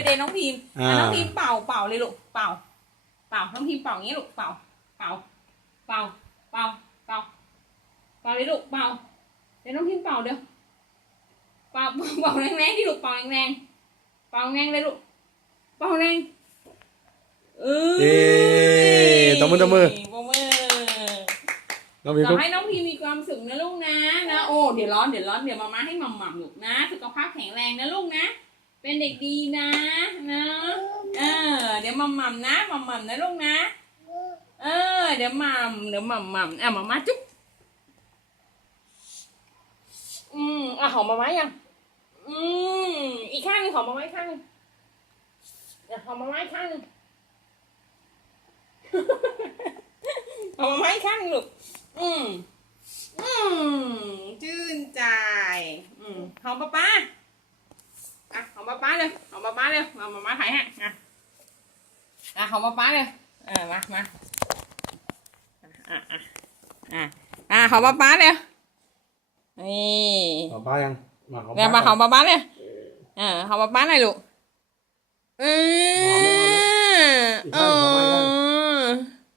Happy birthday น้องพิมพ์อ่าอะน้องพิมพ์เป่าเป่าเลยลูกเป่า เป่าน้องพิมพ์เป่าอย่างนี้ลูกเป่า เป่า เป่า เป่า เป่า เป่าเลยลูกเป่าเดี๋ยวน้องพิมพ์เป่าเดี๋ยวเป่าเป่าแรงๆที่ลูกเป่าแรงๆเป่าแรงเลยลูกเป่าแรงเออเย้ตบมือตบมือ ตบมือ น้องพิมขพ์อให้น้องพีมีความสุขนะลูกนะนะโอ้เดี๋ยวร้อนเดี๋ยวร้อนเดี๋ยวมาม่าให้หม่ำๆลูกนะ สุขภาพแข็งแรงนะลูกนะ เป็นเด็กดีนะนะเออ เดี๋ยวหม่ำๆนะหม่ำๆนะลูกนะ เออ เดี๋ยวม่ำเดี๋ยวหม่ำๆอะมามาจุ๊บอืมอะหอมมาม่ายังอืมอีกข้างหนึ่งหอมมาม่าอีกข้างหนึงเดี๋ยวหอมมาม่าอีกข้างหนึงหอมมาม่าอีกข้างหนึงลูกอืมอืมชื่นใจอืมหอมป้าป้า อะหอมป้าป้าเลยหอมป้าป้าเลยมามามาถ่ายให้อะอะหอมป้าป้าเลยเออมามาอะอะอะอะหอมป้าป้าเลยนี่ขอป้ายังมาขอเดี๋ยวมาหอมป้าป้าเลยเออหอมป้าป้าหน่อยลูกเออเออ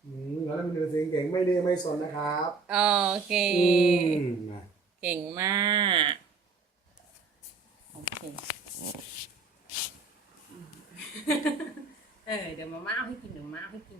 อืมแล้วมันเป็นเสียงเก่งไม่ดื้อไม่สนนะครับโอเคอืมมาเก่งมากโอเค เออเดี๋ยวมาม่าเอาให้กินเดี๋ยวมาม่าเอาให้กิน